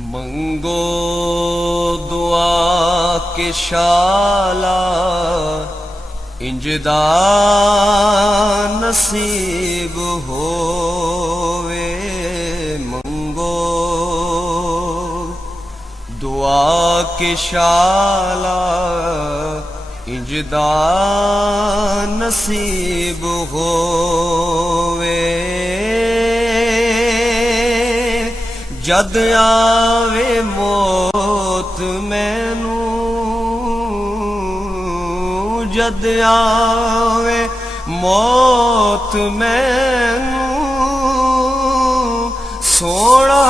मंगो दुआ के शाला इंजदा नसीब होवे। मंगो दुआ के शाला इंजदा नसीब होवे। जद आवे मौत मैनू, जद आवे मौत मैनू, सोना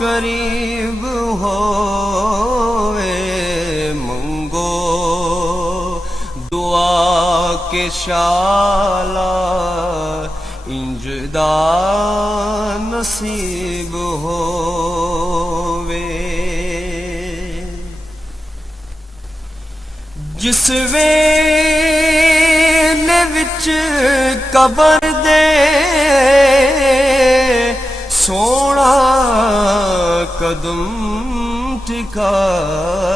करीब होवे। मंगो दुआ के शाला इंजदा नसीब होवे। जिस वेले विच कबर दे सोना कदम टिकावे।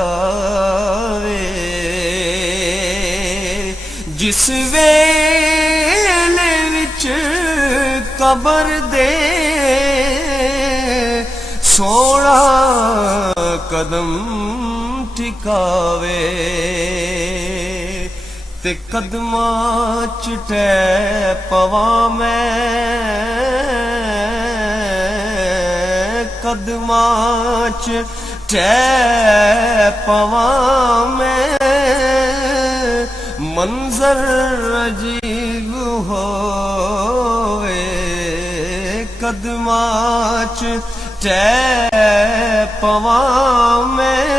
जिस वेले विच कबर दे सोना कदम टिकावे। ते कदमां च टै पवां मैं, कदमां च टै पवां मैं, मंजर अजीब होवे। कदमां च टै पवां मैं,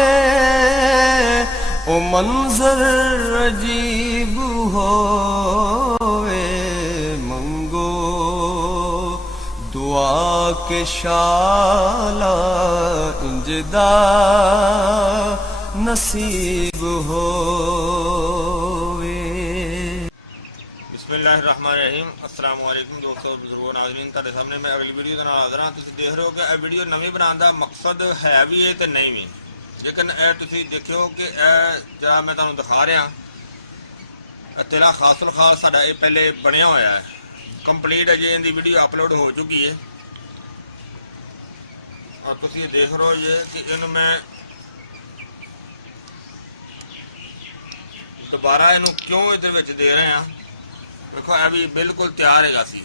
ओ मंजर अजीब होवे। मंगो दुआ के शाला इंजदा नसीब होवे। बिस्मिल्लाहिर्रहमानिर्रहीम। अस्सलाम वालेकुम दोस्तों, बुजुर्गों, नाज़रीन। तुहाडे सामने मैं अगली वीडियो दे नाल हाज़र हां। तुसीं देख रहे हो कि यह वीडियो नवीं बनाने का मकसद है भी है तो नहीं भी, लेकिन तुसीं देखियो कि जरा मैं तुहानूं दिखा रहा तिला खासुल खास साडा ये पहले बनिया होया है, कंप्लीट अजे इहदी वीडियो अपलोड हो चुकी है। और तुसीं देख रहे हो ये कि इन्हूं मैं दोबारा इनू क्यों इहदे विच दे रहे हैं। देखो यह भी बिल्कुल तैयार है सी।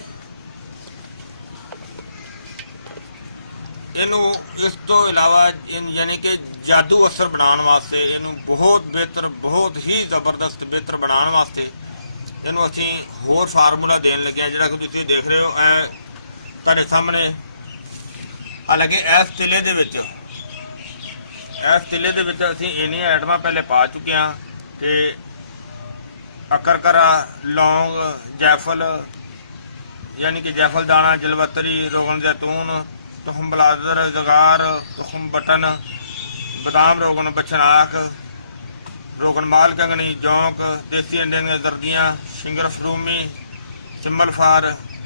इनू इस तो इलावा यानी कि जादू असर बनाने वास्ते इनू बहुत बेहतर, बहुत ही जबरदस्त बेहतर बनाने वास्ते इनू असीं होर फार्मूला देन लगे हैं, जिहड़ा कि तुसीं देख रहे हो तुहाडे सामने। हालांकि इस तिले दे विच असीं इन्नियां आइटमां पहले पा चुके हैं कि अकरकरा, लौंग, जैफल यानी कि जैफल दाना, जलवतरी, रोगन जैतून, तुखम बलादर, जगार, तुखम बटन, बादाम, रोगन बछनाक, रोगन माल कंगनी, जौंक, देसी अंडे दी जर्दियाँ, शिंगरफ रूमी, सिम्मलफार,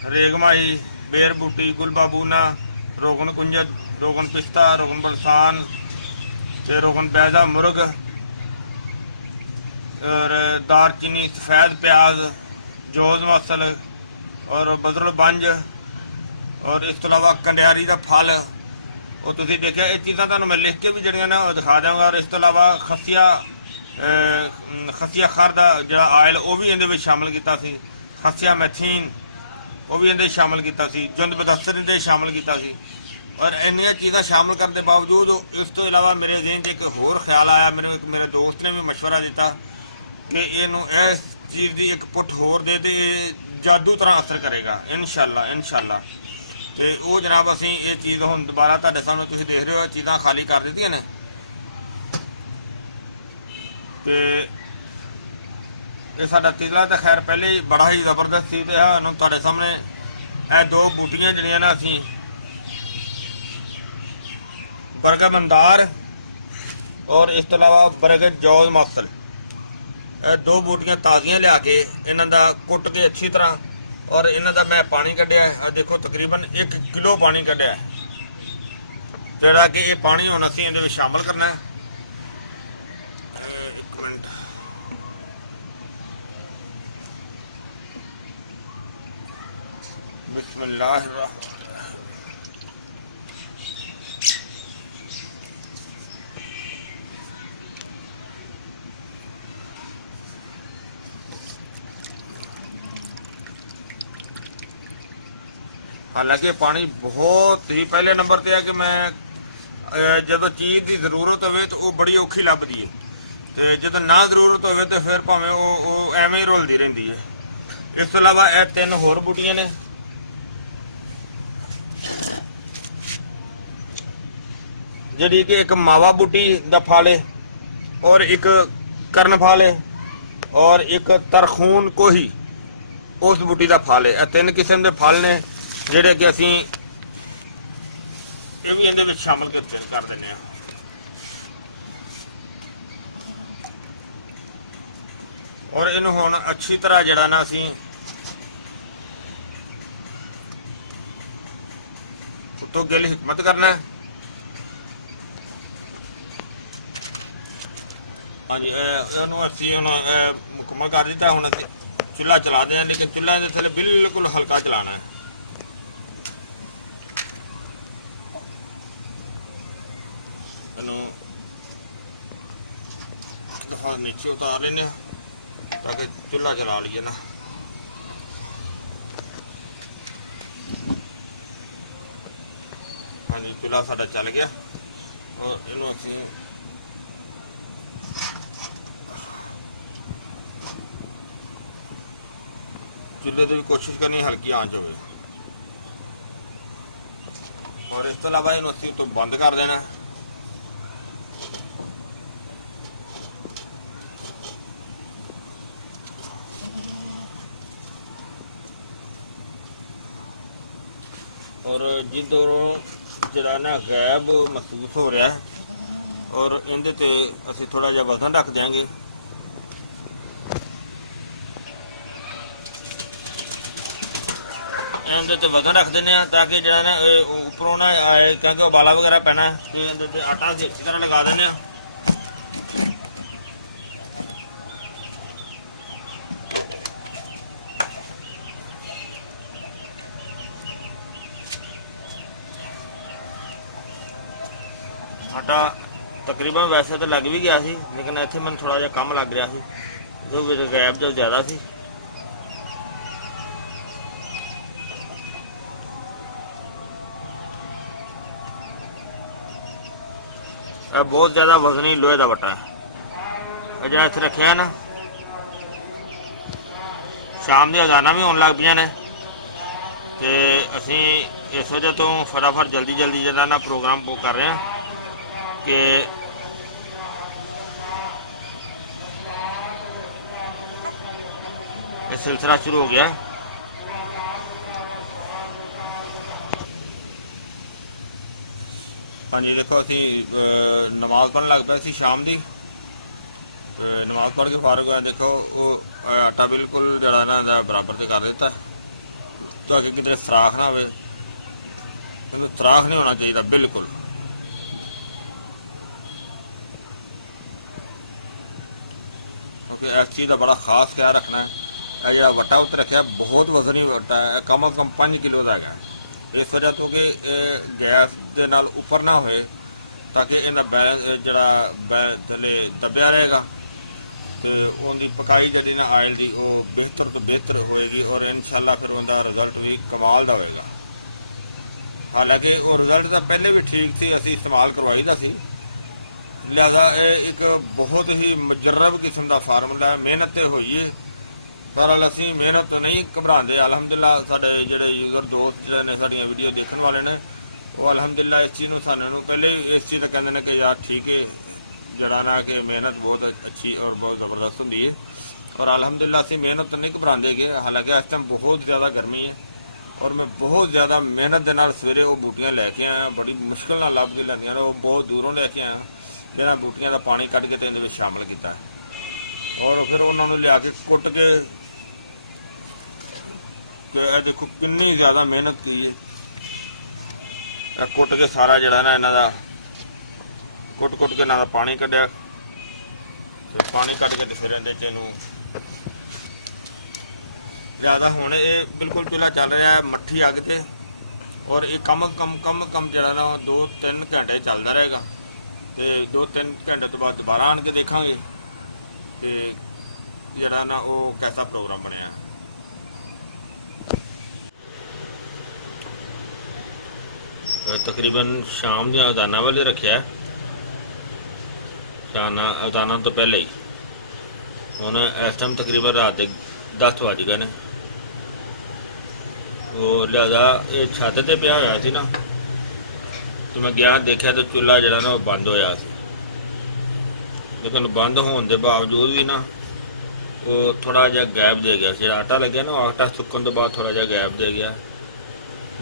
रेगमाई, बेर बूटी, गुलबाबूना, रोगन कुंजद, रोगन पिस्ता, रोगन बलसान, रोगन बैजा मुर्ग और दारचीनी, सफ़ैद प्याज, जोज मसल और बदरुल बंज और इस तो अलावा कंडियारी का फल। और तुसीं देखिया ये चीज़ां तुहानूं मैं लिख के भी जड़ियां ना दिखा दूँगा। और इस तो अलावा खसिया खर का जिहड़ा आयल वो भी इहदे विच शामिल कीता सी, खसिया मैथीन वो भी इहदे शामिल कीता सी, जुंद बदस्तर इहदे शामिल कीता सी। और इन्नियां चीज़ां शामिल करने के बावजूद इस तो इलावा मेरे ज़हन च एक होर ख्याल आया, मेरे दोस्त ने भी मशवरा दिता कि इनू इस चीज़ की एक पुट होर दे दे, जादू तरह असर करेगा इंशाअल्लाह इंशाअल्लाह। तो वो जनाब असी ये चीज़ हुण दोबारा तुहाडे सामने तुसीं देख रहे हो चीज़ां खाली कर दित्तियां ने। तो ये साडा तिला तो खैर पहले ही बड़ा ही जबरदस्त सी। तो तुहाडे सामने ਇਹ दो बूटियां ਜਿਹੜੀਆਂ ना ਅਸੀਂ बरगद मंदार और इस तो अलावा बरगद जौज मसल, ਇਹ दो बूटियां ताज़ियां लिया के इन्हां दा कुट के अच्छी तरह और इन्हां दा मैं पानी कढ़िया है। देखो तकरीबन 1 किलो पानी कढ़िया है। ਜਿਹੜਾ ਕਿ ਇਹ ਪਾਣੀ ਹੁਣ ਅਸੀਂ ਇਹਦੇ ਵਿੱਚ ਸ਼ਾਮਲ ਕਰਨਾ ਹੈ। ਇੱਕ ਮਿੰਟ, ਬਿਸਮਿਲ੍ਲਾਹਿਰ ਰਹਿਮਾਨਿਰ ਹਾਲਾਂਕਿ ਪਾਣੀ ਬਹੁਤ ਹੀ ਪਹਿਲੇ ਨੰਬਰ ਤੇ ਹੈ ਕਿ ਮੈਂ ਜਦੋਂ ਚੀਜ਼ ਦੀ ਜ਼ਰੂਰਤ ਹੋਵੇ ਤਾਂ ਉਹ ਬੜੀ ਔਖੀ ਲੱਭਦੀ ਹੈ, ਤੇ ਜਦੋਂ ਨਾ ਜ਼ਰੂਰਤ ਹੋਵੇ ਤਾਂ ਫਿਰ ਭਾਵੇਂ ਉਹ ਐਵੇਂ ਹੀ ਰੁਲਦੀ ਰਹਿੰਦੀ ਹੈ। ਇਸ ਤੋਂ ਇਲਾਵਾ ਇਹ 3 ਹੋਰ ਬੂਟੀਆਂ ਨੇ, ਜਿਹੜੀ ਕਿ ਇੱਕ ਮਾਵਾ ਬੂਟੀ ਦਾ ਫਲ ਹੈ, ਔਰ ਇੱਕ ਕਰਨ ਫਲ ਹੈ, ਔਰ ਇੱਕ ਤਰਖੂਨ ਕੋਹੀ ਉਸ ਬੂਟੀ ਦਾ ਫਲ ਹੈ। ਇਹ 3 ਕਿਸਮ ਦੇ ਫਲ ਨੇ ਜਿਹੜੇ ਕਿ ਅਸੀਂ ਇਹ ਵੀ ਇਹਦੇ ਵਿੱਚ ਸ਼ਾਮਲ ਕਰ ਦਿੰਦੇ ਹਾਂ। ਔਰ ਇਹਨੂੰ ਹੁਣ ਅੱਛੀ ਤਰ੍ਹਾਂ ਜਿਹੜਾ ਨਾ ਅਸੀਂ ਉੱਤੋਂ ਗਿੱਲ ਹਿਕਮਤ ਕਰਨਾ ਹੈ। ਹਾਂਜੀ, ਇਹਨੂੰ ਅਸੀਂ ਹੁਣ ਮੁਕੰਮਲ ਕਰ ਦਿੱਤਾ। ਹੁਣ ਅਸੀਂ ਚੁੱਲ੍ਹਾ ਚਲਾਦੇ ਹਾਂ, ਲੇਕਿਨ ਚੁੱਲ੍ਹਾ ਦੇ ਥੱਲੇ ਬਿਲਕੁਲ ਹਲਕਾ ਚਲਾਣਾ ਹੈ। ਇਹਨੂੰ ਥੋੜਾ ਨੀਚੇ ਉਤਾਰ ਲੈਂਦੇ ਹਾਂ ਤਾਂ ਕਿ ਚੁੱਲ੍ਹਾ ਚਲਾ ਲਈਏ ਨਾ। ਹਾਂਜੀ, ਚੁੱਲ੍ਹਾ ਸਾਡਾ ਚੱਲ ਗਿਆ। ਔਰ ਇਹਨੂੰ ਅਸੀਂ ਚੁੱਲ੍ਹੇ ਦੀ ਵੀ ਕੋਸ਼ਿਸ਼ ਕਰਨੀ ਹਲਕੀ ਆਂਚ ਹੋਵੇ। ਔਰ ਇਸ ਤੋਂ ਇਲਾਵਾ ਇਹਨੂੰ ਅਸੀਂ ਤੋਂ ਬੰਦ ਕਰ ਦੇਣਾ। ਔਰ ਜਿੱਦੋਂ ਜਿਹੜਾ ਨਾ ਗੈਬ ਮਹਿਸੂਸ ਹੋ ਰਿਹਾ, ਔਰ ਇਹਦੇ ਤੇ ਅਸੀਂ ਥੋੜਾ ਜਿਹਾ ਵਜ਼ਨ ਰੱਖ ਦਿਆਂਗੇ। ਇਹਦੇ ਤੇ ਵਜ਼ਨ ਰੱਖ ਦਿੰਦੇ ਆ ਤਾਂ ਕਿ ਜਿਹੜਾ ਨਾ ਉੱਪਰੋਂ ਨਾ ਆਏ, ਕਿਉਂਕਿ ਉਬਾਲਾ ਵਗੈਰਾ ਪੈਣਾ। ਤੇ ਇਹਦੇ ਤੇ ਆਟਾ ਅਸੀਂ ਅੱਛੀ ਤਰ੍ਹਾਂ ਲਗਾ ਦਿੰਦੇ ਆ। ਆਟਾ ਤਕਰੀਬਨ ਵੈਸੇ ਤਾਂ ਲੱਗ ਵੀ ਗਿਆ ਸੀ, ਲੇਕਿਨ ਇੱਥੇ ਮੈਨੂੰ ਥੋੜਾ ਜਿਹਾ ਕੰਮ ਲੱਗ ਰਿਹਾ ਸੀ, ਜੋ ਵਿੱਚ ਗੈਪ ਜੋ ਜ਼ਿਆਦਾ ਸੀ। ਇਹ ਬਹੁਤ ਜ਼ਿਆਦਾ ਵਜ਼ਨੀ ਲੋਹੇ ਦਾ ਵੱਟਾ ਹੈ। ਜਿਹੜਾ ਇੱਥੇ ਰੱਖਿਆ ਨਾ, ਸ਼ਾਮ ਦੀਆਂ ਅਜ਼ਾਨਾਂ ਵੀ ਹੋਣ ਲੱਗ ਪਈਆਂ ਨੇ, ਤੇ ਅਸੀਂ ਇਸ ਵਜ੍ਹਾ ਤੋਂ ਫਟਾਫਟ ਜਲਦੀ ਜਿਹੜਾ ਨਾ ਪ੍ਰੋਗਰਾਮ ਬੁੱਕ ਕਰ ਰਹੇ ਹਾਂ ਕਿ ਇਹ ਸਿਲਸਿਲਾ ਸ਼ੁਰੂ ਹੋ ਗਿਆ। ਹਾਂਜੀ, ਦੇਖੋ ਅਸੀਂ ਨਮਾਜ਼ ਪੜ੍ਹਨ ਲੱਗ ਪਏ ਸੀ ਸ਼ਾਮ ਦੀ। ਨਮਾਜ਼ ਪੜ੍ਹ ਕੇ ਫਾਰਗ ਹੋਇਆ। ਦੇਖੋ ਉਹ ਆਟਾ ਬਿਲਕੁਲ ਜਿਹੜਾ ਨਾ ਦਾ ਬਰਾਬਰ ਤੇ ਕਰ ਦਿੱਤਾ ਤਾਂ ਕਿ ਕਿਤੇ ਸਰਾਖ ਨਾ ਹੋਵੇ। ਇਹਨੂੰ ਸਰਾਖ ਨਹੀਂ ਹੋਣਾ ਚਾਹੀਦਾ ਬਿਲਕੁਲ। ਕਿਉਂਕਿ ਇਸ ਚੀਜ਼ ਦਾ ਬੜਾ ਖਾਸ ਖਿਆਲ ਰੱਖਣਾ ਹੈ। ਇਹ ਜਿਹੜਾ ਵੱਟਾ ਉੱਤੇ ਰੱਖਿਆ ਬਹੁਤ ਵਜ਼ਨੀ ਵੱਟਾ ਹੈ, ਕਮ ਅਜ਼ ਕਮ 5 ਕਿਲੋ ਦਾ ਹੈਗਾ। ਇਸ ਵਜ੍ਹਾ ਤੋਂ ਕਿ ਗੈਸ ਦੇ ਨਾਲ ਉੱਪਰ ਨਾ ਹੋਏ, ਤਾਂ ਕਿ ਇਹਨਾਂ ਜਿਹੜਾ ਥੱਲੇ ਦੱਬਿਆ ਰਹੇਗਾ ਤੇ ਉਹਦੀ ਪਕਾਈ ਜਿਹੜੀ ਨਾ ਆਇਲ ਦੀ ਉਹ ਬਿਹਤਰ ਤੋਂ ਬਿਹਤਰ ਹੋਏਗੀ, ਔਰ ਇਨਸ਼ਾਅੱਲਾ ਫਿਰ ਉਹਦਾ ਰਿਜ਼ਲਟ ਵੀ ਕਮਾਲ ਦਾ ਹੋਏਗਾ। ਹਾਲਾਂਕਿ ਉਹ ਰਿਜ਼ਲਟ ਤਾਂ ਪਹਿਲੇ ਵੀ ਠੀਕ ਸੀ, ਅਸੀਂ ਇਸਤੇਮਾਲ ਕਰਵਾਈ ਦਾ ਸੀ। ਲਿਹਾਜ਼ਾ ਇਹ ਇੱਕ ਬਹੁਤ ਹੀ ਮੁਜਰਬ ਕਿਸਮ ਦਾ ਫਾਰਮੂਲਾ ਹੈ। ਮਿਹਨਤ ਤੇ ਹੋਈਏ, ਪਰ ਅਸੀਂ ਮਿਹਨਤ ਤੋਂ ਨਹੀਂ ਘਬਰਾਉਂਦੇ। ਅਲਹਮਦੁਲਿਲਾ ਸਾਡੇ ਜਿਹੜੇ ਯੂਜ਼ਰ ਦੋਸਤ ਜਿਹੜੇ ਨੇ ਸਾਡੀਆਂ ਵੀਡੀਓ ਦੇਖਣ ਵਾਲੇ ਨੇ, ਉਹ ਅਲਹਮਦੁਲਿਲਾ ਇਸ ਚੀਜ਼ ਨੂੰ ਸਾਨੂੰ ਪਹਿਲੇ ਇਸ ਚੀਜ਼ ਦਾ ਕਹਿੰਦੇ ਨੇ ਕਿ ਯਾਰ ਠੀਕ ਹੈ, ਜਿਹੜਾ ਨਾ ਕਿ ਮਿਹਨਤ ਬਹੁਤ ਅੱਛੀ ਔਰ ਬਹੁਤ ਜ਼ਬਰਦਸਤ ਹੁੰਦੀ ਹੈ। ਔਰ ਅਲਹਮਦੁਲਿਲਾ ਅਸੀਂ ਮਿਹਨਤ ਤੋਂ ਨਹੀਂ ਘਬਰਾਉਂਦੇ ਗਏ। ਹਾਲਾਂਕਿ ਇਸ ਟਾਈਮ ਬਹੁਤ ਜ਼ਿਆਦਾ ਗਰਮੀ ਹੈ, ਔਰ ਮੈਂ ਬਹੁਤ ਜ਼ਿਆਦਾ ਮਿਹਨਤ ਦੇ ਨਾਲ ਸਵੇਰੇ ਉਹ ਬੂਟੀਆਂ ਲੈ ਕੇ ਆਇਆ। ਬੜੀ ਮੁਸ਼ਕਿਲ ਨਾਲ ਲੱਭ ਕੇ ਲੈਂਦੀਆਂ ਨੇ, ਉਹ ਬਹੁਤ ਦੂਰੋਂ ਲੈ ਕੇ ਆਇਆ। ਇਹਨਾਂ ਬੂਟੀਆਂ ਦਾ ਪਾਣੀ ਕੱਢ ਕੇ ਤੇ ਇਹਦੇ ਵਿੱਚ ਸ਼ਾਮਲ ਕੀਤਾ, ਔਰ ਫਿਰ ਉਹਨਾਂ ਨੂੰ ਲਿਆ ਕੇ ਕੁੱਟ ਕੇ ਇਹ ਦੇਖੋ ਕਿੰਨੀ ਜ਼ਿਆਦਾ ਮਿਹਨਤ ਕੀ ਹੈ। ਇਹ ਕੁੱਟ ਕੇ ਸਾਰਾ ਜਿਹੜਾ ਨਾ ਇਹਨਾਂ ਦਾ ਕੁੱਟ ਕੇ ਇਹਨਾਂ ਦਾ ਪਾਣੀ ਕੱਢਿਆ ਤੇ ਪਾਣੀ ਕੱਢ ਕੇ ਤੇ ਫਿਰ ਇਹਦੇ ਚ ਇਹਨੂੰ ਜ਼ਿਆਦਾ ਹੁਣ ਇਹ ਬਿਲਕੁਲ ਚੁੱਲ੍ਹਾ ਚੱਲ ਰਿਹਾ ਮੱਠੀ ਅੱਗ ਤੇ ਔਰ ਇਹ ਕੰਮ ਜਿਹੜਾ ਨਾ 2-3 ਘੰਟੇ ਚੱਲਦਾ ਰਹੇਗਾ ਤੇ 2-3 ਘੰਟੇ ਤੋਂ ਬਾਅਦ ਦੁਬਾਰਾ ਆਣ ਕੇ ਦੇਖਾਂਗੇ ਤੇ ਜਿਹੜਾ ਨਾ ਉਹ ਕੈਸਾ ਪ੍ਰੋਗਰਾਮ ਬਣਿਆ। ਤਕਰੀਬਨ ਸ਼ਾਮ ਦੀਆਂ ਅਜ਼ਾਨਾਂ ਵਾਲੇ ਰੱਖਿਆ, ਅਜ਼ਾਨਾਂ ਤੋਂ ਪਹਿਲੇ ਹੀ। ਹੁਣ ਇਸ ਟਾਈਮ ਤਕਰੀਬਨ ਰਾਤ ਦੇ 10 ਵੱਜ ਗਏ ਨੇ। ਉਹ ਲਿਆਦਾ ਇਹ ਛੱਤ ਤੇ ਪਿਆ ਹੋਇਆ ਸੀ ਨਾ, ਤੇ ਮੈਂ ਗਿਆ ਦੇਖਿਆ ਤਾਂ ਚੁੱਲ੍ਹਾ ਜਿਹੜਾ ਨਾ ਉਹ ਬੰਦ ਹੋਇਆ ਸੀ। ਲੇਕਿਨ ਬੰਦ ਹੋਣ ਦੇ ਬਾਵਜੂਦ ਵੀ ਨਾ ਉਹ ਥੋੜ੍ਹਾ ਜਿਹਾ ਗੈਪ ਦੇ ਗਿਆ ਸੀ। ਜਿਹੜਾ ਆਟਾ ਲੱਗਿਆ ਨਾ ਉਹ ਆਟਾ ਸੁੱਕਣ ਤੋਂ ਬਾਅਦ ਥੋੜ੍ਹਾ ਜਿਹਾ ਗੈਪ ਦੇ ਗਿਆ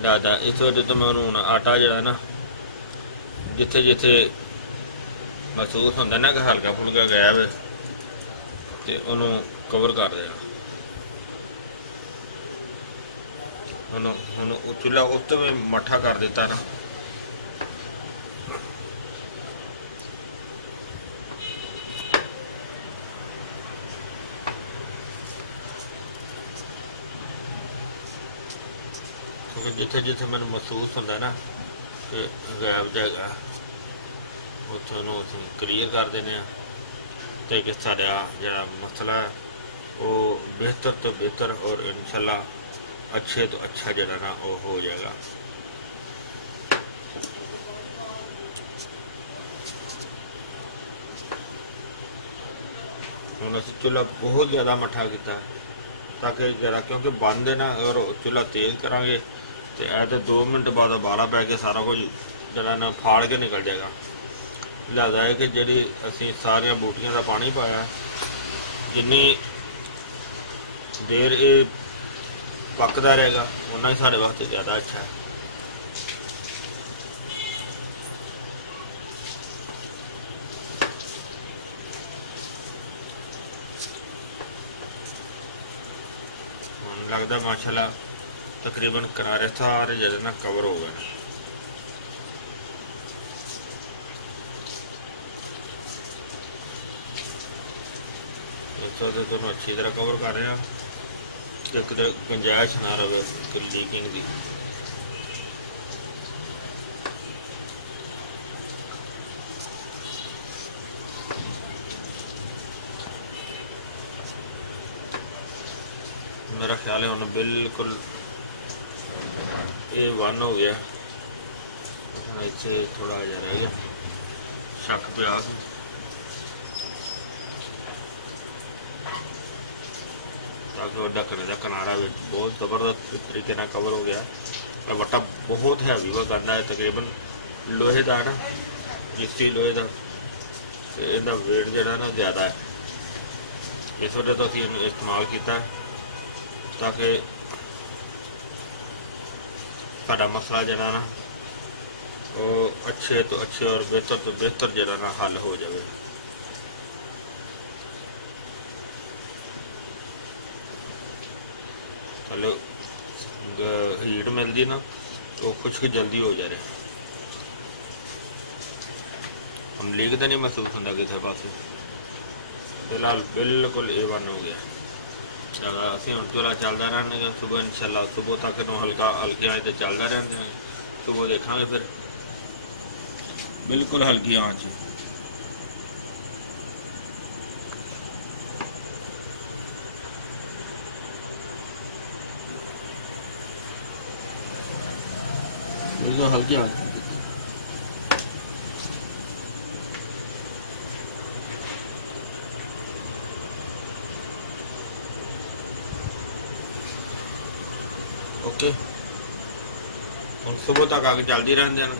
ਲਿਆਦਾ। ਇਸ ਵਜ੍ਹਾ ਤੋਂ ਮੈਂ ਉਹਨੂੰ ਹੁਣ ਆਟਾ ਜਿਹੜਾ ਨਾ ਜਿੱਥੇ ਜਿੱਥੇ ਮਹਿਸੂਸ ਹੁੰਦਾ ਨਾ ਕਿ ਹਲਕਾ ਫੁਲਕਾ ਗੈਪ ਹੈ ਤੇ ਉਹਨੂੰ ਕਵਰ ਕਰ ਦੇਣਾ। ਹੁਣ ਉਹ ਚੁੱਲ੍ਹਾ ਉਸ ਤੋਂ ਵੀ ਮੱਠਾ ਕਰ ਦਿੱਤਾ ਨਾ। ਕਿਉਂਕਿ ਜਿੱਥੇ ਜਿੱਥੇ ਮੈਨੂੰ ਮਹਿਸੂਸ ਹੁੰਦਾ ਨਾ ਕਿ ਗੈਪ ਜਾਏਗਾ ਉੱਥੋਂ ਨੂੰ ਕਲੀਅਰ ਕਰ ਦਿੰਦੇ ਆ ਤੇ ਕਿ ਸਾਡਾ ਜਿਹੜਾ ਮਸਲਾ ਉਹ ਬਿਹਤਰ ਤੋਂ ਬਿਹਤਰ ਔਰ ਇਨਸ਼ਾਅੱਲਾ अच्छे तो अच्छा जरा ना वो हो जाएगा। हम अस चूल्हा बहुत ज़्यादा मठा किया ताकि जरा क्योंकि बंद है ना, अगर चूल्हा तेज़ करांगे तो ऐसे 2 मिनट बाद बाला पै के सारा कुछ जरा ना फाड़ के निकल जाएगा। लिहाजा है कि जी असी सारिया बूटियां का पानी पाया जिन्नी देर ये पकता रहेगा उन्ना ही साढ़े वास्ते ज़्यादा अच्छा है। लगता माशाल्लाह तकरीबन किनारे सारे जगह ना कवर हो गए। तो दोनों अच्छी तरह कवर कर रहे हैं, एक गुंजाइश ना रहे लीकिंग की। मेरा ख्याल है उन्हें बिल्कुल A1 हो गया। इसे थोड़ा जा रह गया शक पे आ ताकि वो ढकने का किनारा बहुत ज़बरदस्त तरीके ना कवर हो गया। और वट्टा बहुत हैवी वा करना है, तकरीबन लोहे का ना जिस्टी लोहे का तो इसका वेट जरा ना ज़्यादा है, इस वजह तो असी इस्तेमाल किया ताकि साडा मसला जरा ना वो अच्छे तो अच्छे और बेहतर तो बेहतर जरा ना हल हो जाए। चलो हीट मिलती ना तो खुश्क जल्दी हो जा रहा। हम लीक तो नहीं महसूस होता किसी पास, फिलहाल बिल्कुल A1 हो गया। असी हम चूल्हा चलता रहने सुबह इंशाल्लाह सुबह तक हल्का हल्की आँच तो चलता रहने, सुबह देखा फिर बिल्कुल हल्की आँच। हल्की आँच ओके। हम सुबह तक आगे चलती रहने देना,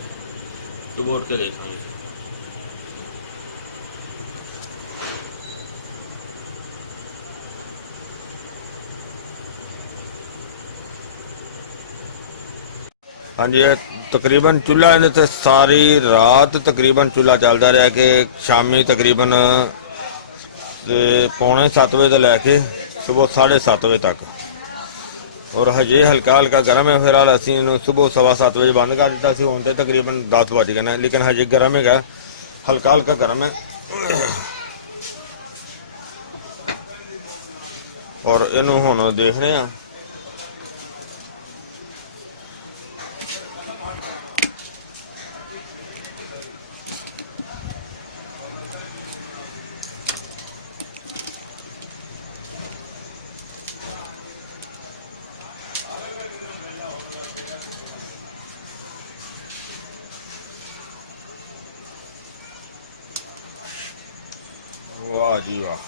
सुबह उठ के देखेंगे। हाँ जी, तकरीबन चूल्हा इन्हें सारी रात तकरीबन चूल्हा चलता रहा कि शामी तकरीबन 6:45 बजे तो लैके सुबह 7:30 बजे तक ਔਰ ਹਜੇ ਹਲਕਾ ਹਲਕਾ ਗਰਮ ਹੈ। ਫਿਲਹਾਲ ਅਸੀਂ ਇਹਨੂੰ ਸਵੇਰ 7:15 ਵਜੇ ਬੰਦ ਕਰ ਦਿੱਤਾ ਸੀ। ਹੁਣ ਤੇ ਤਕਰੀਬਨ 10 ਵਜ ਗਏ ਨੇ, ਲੇਕਿਨ ਹਜੇ ਗਰਮ ਹੈਗਾ, ਹਲਕਾ ਹਲਕਾ ਗਰਮ ਹੈ। ਔਰ ਇਹਨੂੰ ਹੁਣ ਦੇਖਦੇ ਆ। वाह जी वाह,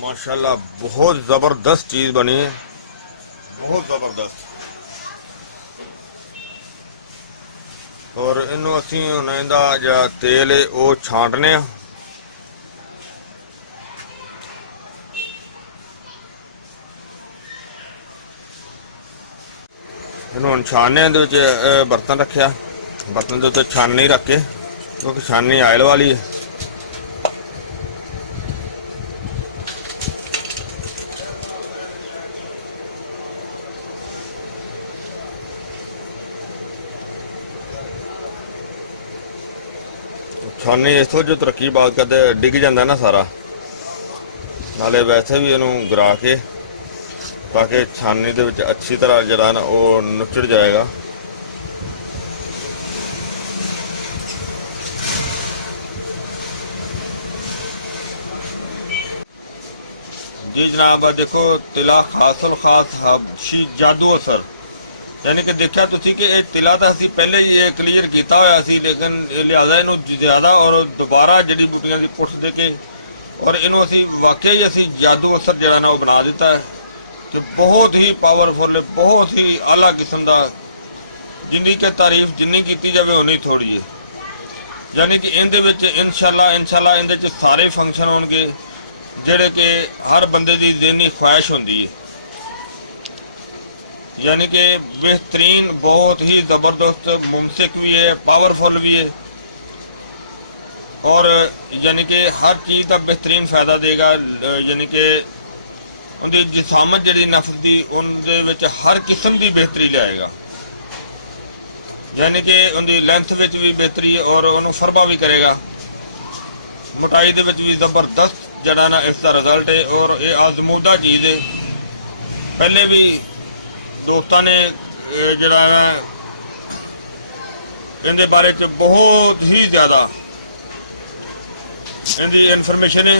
माशाल्लाह बहुत जबरदस्त चीज बनी है, बहुत जबरदस्त। और इनू असी हुण इहदा जिहड़ा तेल है वो छांटने आ। इनू हुण छानने दे विच बर्तन रखिया, बर्तन दे उत्ते छाननी रख के, क्योंकि छाननी आयल वाली है। छानी इस तो जो तरक्की बात करते डिग जाता ना सारा, नाले वैसे भी इनू गिरा के ताकि छानी दे विच अच्छी तरह जरा ना वो नुचड़ जाएगा। जी जनाब देखो, तिला खासुल खास हबशी जादू असर, यानी कि देखा तुसी कि ये तिला तो असी पहले ही ये क्लीयर किया होया सी, लेकिन लिहाजा इनू ज़्यादा और दोबारा जड़ी बूटियां की पुट दे के और इनू असी वाकई असी जादू असर जरा ना बना दिता है। तो बहुत ही पावरफुल है, बहुत ही आला किस्म का, जिन्नी के तारीफ जिन्नी की जाए उन्नी थोड़ी है। यानी कि इहदे विच इंशाल्लाह इहदे च सारे फंक्शन होणगे जिहड़े कि हर बंदे की ज़हनी ख्वाहिश होंदी है। यानी कि बेहतरीन, बहुत ही ज़बरदस्त, मुमसिक भी है, पावरफुल भी है, और यानी कि हर चीज़ का बेहतरीन फ़ायदा देगा। यानी कि उनकी जिसामत जी नफ्स की उनके विच हर किस्म की बेहतरी लियाएगा। यानी कि उनकी लेंथ विच भी बेहतरी और उन्होंने फरबा भी करेगा, मोटाई दे विच भी ज़बरदस्त जड़ा ना इसका रिजल्ट है। और ये आजमूदा चीज़ है, पहले भी दोस्तों ने जड़ा इनके बारे च बहुत ही ज़्यादा इनकी इन्फॉर्मेशन है।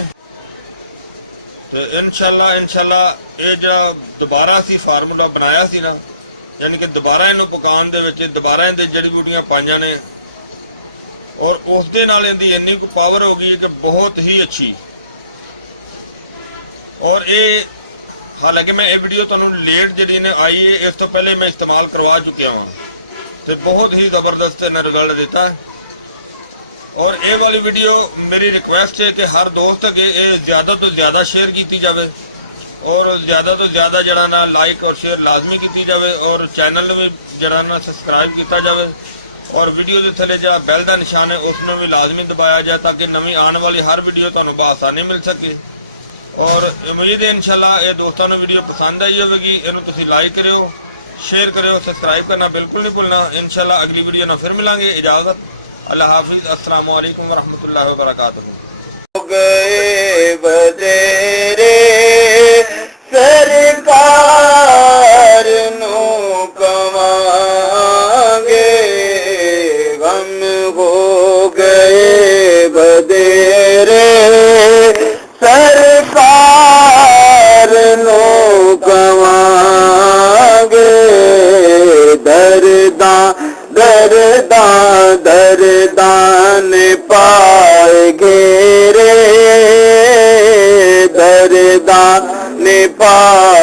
तो इंशाल्लाह ये जड़ा दोबारा असी फार्मूला बनाया सी ना, यानी कि दोबारा इनू पकाने दे विच दोबारा इनकी जड़ी बूटियां पाइयां ने, और उस दे नाल इनकी इन्नी को पावर हो गई कि बहुत ही अच्छी। और ये हालांकि मैं ये वीडियो तुहानू लेट जी ने आई है, इस तो पहले मैं इस्तेमाल करवा चुकिया हाँ, तो बहुत ही ज़बरदस्त इन्हें रिजल्ट देता है। और ये वाली वीडियो मेरी रिक्वेस्ट है कि हर दोस्त अगे ये ज़्यादा तो ज़्यादा शेयर की जाए, और ज़्यादा तो ज़्यादा जरा ना लाइक और शेयर लाजमी की जाए, और चैनल में जरा ना सबसक्राइब किया जाए, और वीडियो के थले जरा बैल का निशान है उसमें भी लाजमी दबाया जाए, ताकि नवी आने वाली हर वीडियो तुहानू बआसानी मिल सके। और उम्मीद है इंशाल्लाह ये दोस्तों ने वीडियो पसंद आई होगी। इनू तुसी लाइक करो, शेयर करो, सब्सक्राइब करना बिल्कुल नहीं भूलना। इंशाल्लाह अगली वीडियो ना फिर मिलांगे। इजाज़त, अल्लाह हाफिज़, अस्सलामु अलैकुम वरहमतुल्लाहि वबरकातुहू। गए बदेरे सरकार नू कवांगे, गम हो गए बदेरे सरकार नू कवांगे, दरदां ने पाए घेरे, दरदां ने पाए